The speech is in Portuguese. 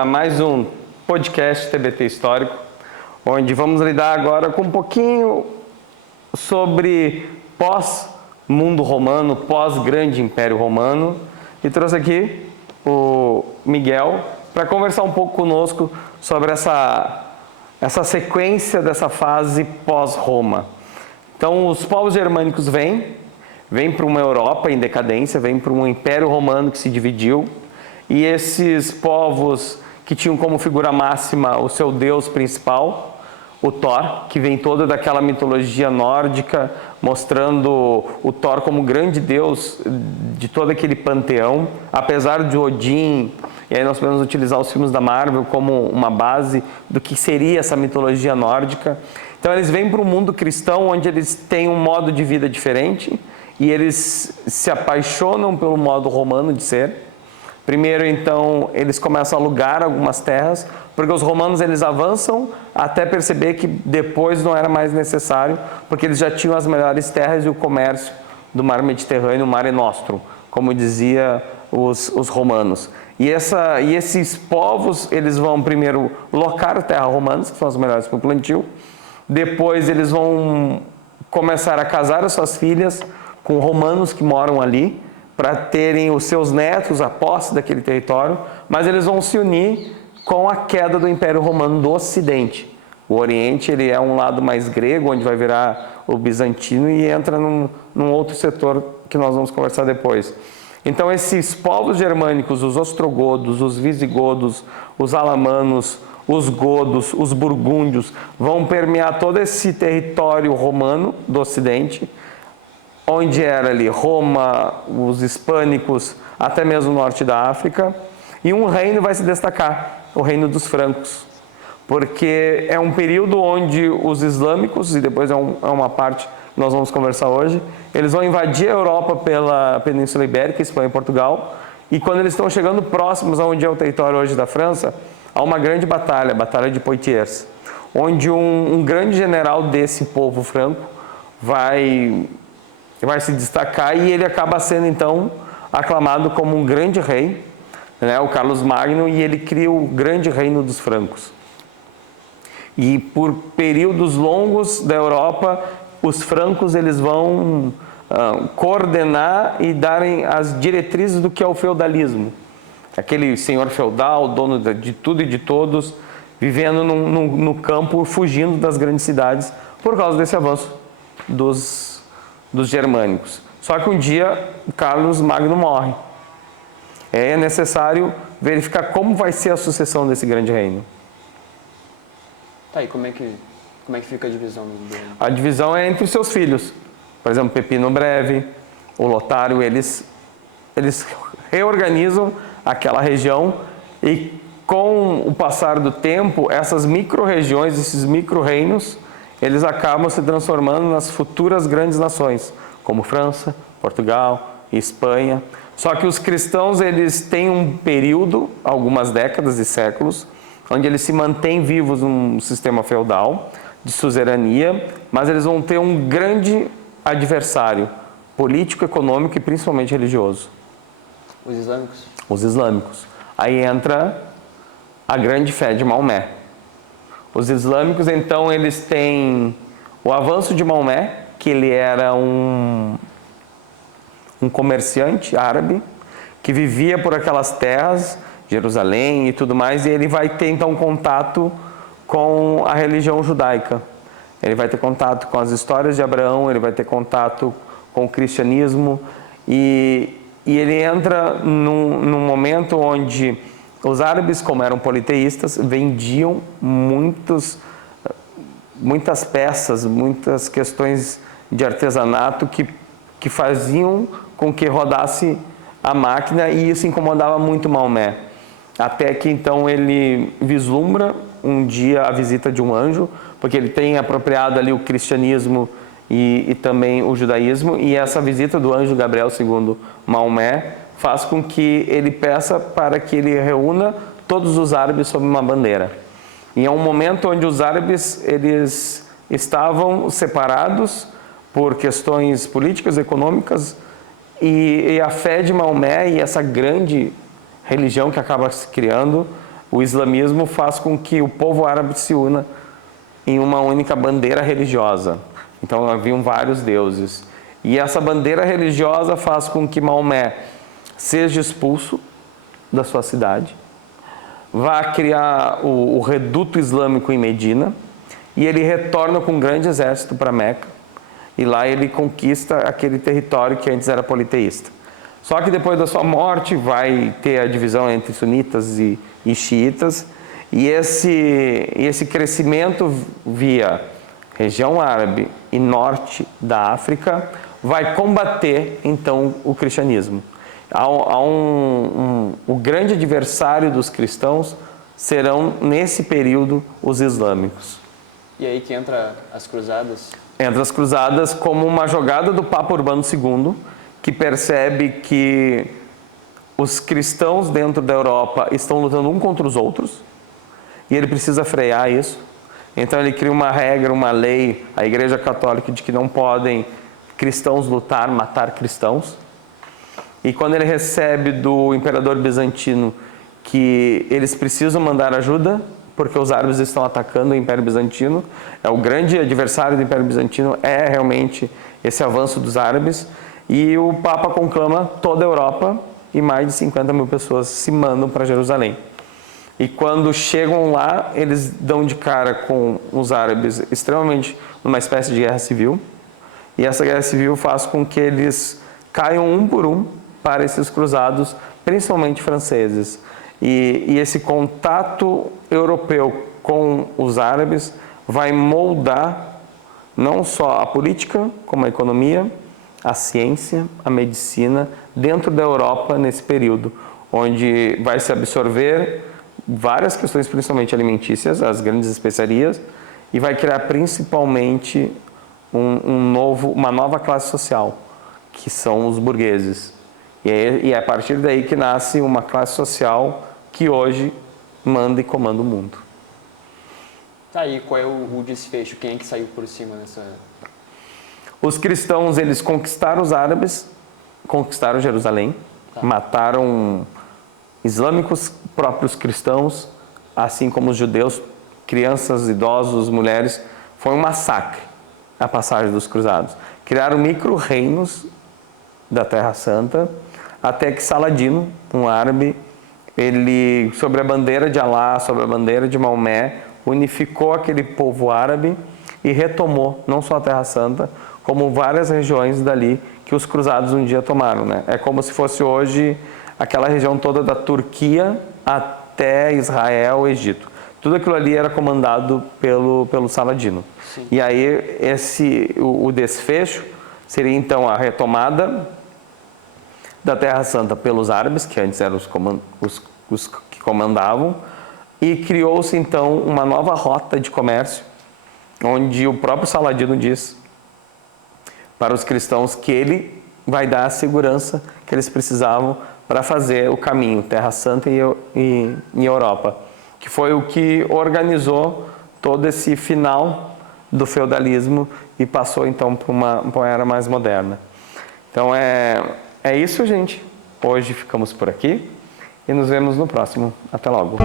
a mais um podcast TBT Histórico, onde vamos lidar agora com um pouquinho sobre pós-mundo romano, pós-grande Império Romano. E trouxe aqui o Miguel para conversar um pouco conosco sobre essa sequência dessa fase pós-Roma. Então, os povos germânicos vêm para uma Europa em decadência, vêm para um Império Romano que se dividiu, e esses povos que tinham como figura máxima o seu deus principal, o Thor, que vem toda daquela mitologia nórdica, mostrando o Thor como grande deus de todo aquele panteão, apesar de Odin, e aí nós podemos utilizar os filmes da Marvel como uma base do que seria essa mitologia nórdica. Então eles vêm para um mundo cristão onde eles têm um modo de vida diferente e eles se apaixonam pelo modo romano de ser. Primeiro, então, eles começam a alugar algumas terras, porque os romanos eles avançam até perceber que depois não era mais necessário, porque eles já tinham as melhores terras e o comércio do mar Mediterrâneo, o Mare Nostrum, como dizia os romanos. E esses povos, eles vão primeiro locar terras romanas, que são as melhores para o plantio. Depois eles vão começar a casar as suas filhas com romanos que moram ali, para terem os seus netos a posse daquele território, mas eles vão se unir com a queda do Império Romano do Ocidente. O Oriente ele é um lado mais grego, onde vai virar o bizantino, e entra num outro setor que nós vamos conversar depois. Então esses povos germânicos, os ostrogodos, os visigodos, os alamanos, os godos, os burgúndios, vão permear todo esse território romano do Ocidente, onde era ali Roma, os hispânicos, até mesmo o norte da África, e um reino vai se destacar, o reino dos francos, porque é um período onde os islâmicos, e depois é uma parte que nós vamos conversar hoje, eles vão invadir a Europa pela Península Ibérica, Espanha e Portugal, e quando eles estão chegando próximos aonde é o território hoje da França, há uma grande batalha, a Batalha de Poitiers, onde um grande general desse povo franco vai se destacar, e ele acaba sendo então aclamado como um grande rei, né, o Carlos Magno, e ele cria o grande reino dos francos. E por períodos longos da Europa, os francos eles vão coordenar e darem as diretrizes do que é o feudalismo. Aquele senhor feudal, dono de tudo e de todos, vivendo no campo, fugindo das grandes cidades por causa desse avanço dos germânicos. Só que um dia Carlos Magno morre. É necessário verificar como vai ser a sucessão desse grande reino. Tá, e como é que fica a divisão do reino? A divisão é entre os seus filhos. Por exemplo, Pepino Breve, o Lotário, eles reorganizam aquela região, e com o passar do tempo, essas micro-regiões, esses micro-reinos, eles acabam se transformando nas futuras grandes nações, como França, Portugal e Espanha. Só que os cristãos eles têm um período, algumas décadas e séculos, onde eles se mantêm vivos num sistema feudal de suzerania, mas eles vão ter um grande adversário político, econômico e principalmente religioso. Os islâmicos? Os islâmicos. Aí entra a grande fé de Maomé. Os islâmicos, então, eles têm o avanço de Maomé, que ele era um comerciante árabe, que vivia por aquelas terras, Jerusalém e tudo mais, e ele vai ter, então, contato com a religião judaica. Ele vai ter contato com as histórias de Abraão, ele vai ter contato com o cristianismo, e ele entra num momento onde os árabes, como eram politeístas, vendiam muitas peças, muitas questões de artesanato que faziam com que rodasse a máquina, e isso incomodava muito Maomé. Até que então ele vislumbra um dia a visita de um anjo, porque ele tem apropriado ali o cristianismo e também o judaísmo, e essa visita do anjo Gabriel, segundo Maomé, faz com que ele peça para que ele reúna todos os árabes sob uma bandeira. E é um momento onde os árabes eles estavam separados por questões políticas, econômicas, e a fé de Maomé e essa grande religião que acaba se criando O islamismo faz com que o povo árabe se una em uma única bandeira religiosa. Então haviam vários deuses. E essa bandeira religiosa faz com que Maomé seja expulso da sua cidade, vá criar o reduto islâmico em Medina, e ele retorna com um grande exército para Meca, e lá ele conquista aquele território que antes era politeísta. Só que depois da sua morte vai ter a divisão entre sunitas e xiitas, e esse crescimento via região árabe e norte da África vai combater então o cristianismo. O grande adversário dos cristãos serão nesse período os islâmicos. E aí que entra as cruzadas? Entra as cruzadas como uma jogada do Papa Urbano II, que percebe que os cristãos dentro da Europa estão lutando um contra os outros, e ele precisa frear isso. Então ele cria uma regra, uma lei, a Igreja Católica, de que não podem cristãos lutar, matar cristãos. E quando ele recebe do imperador bizantino que eles precisam mandar ajuda, porque os árabes estão atacando o Império Bizantino, o grande adversário do Império Bizantino é realmente esse avanço dos árabes, e o Papa conclama toda a Europa, e mais de 50 mil pessoas se mandam para Jerusalém. E quando chegam lá, eles dão de cara com os árabes extremamente numa espécie de guerra civil, e essa guerra civil faz com que eles caiam um por um para esses cruzados, principalmente franceses. E esse contato europeu com os árabes vai moldar não só a política, como a economia, a ciência, a medicina, dentro da Europa nesse período, onde vai se absorver várias questões, principalmente alimentícias, as grandes especiarias, e vai criar principalmente uma nova classe social, que são os burgueses. E é a partir daí que nasce uma classe social que hoje manda e comanda o mundo. Tá, e qual é o desfecho? Quem é que saiu por cima nessa... Os cristãos, eles conquistaram os árabes, conquistaram Jerusalém, mataram islâmicos, próprios cristãos, assim como os judeus, crianças, idosos, mulheres. Foi um massacre a passagem dos cruzados. Criaram micro-reinos da Terra Santa, até que Saladino, um árabe, ele, sobre a bandeira de Alá, sobre a bandeira de Maomé, unificou aquele povo árabe e retomou não só a Terra Santa, como várias regiões dali que os cruzados um dia tomaram, né? É como se fosse hoje aquela região toda da Turquia até Israel, Egito. Tudo aquilo ali era comandado pelo Saladino. Sim. E aí o desfecho seria então a retomada da Terra Santa pelos árabes, que antes eram os que comandavam, e criou-se então uma nova rota de comércio, onde o próprio Saladino diz para os cristãos que ele vai dar a segurança que eles precisavam para fazer o caminho Terra Santa e Europa, que foi o que organizou todo esse final do feudalismo e passou então para uma era mais moderna. Então é isso, gente. Hoje ficamos por aqui e nos vemos no próximo. Até logo.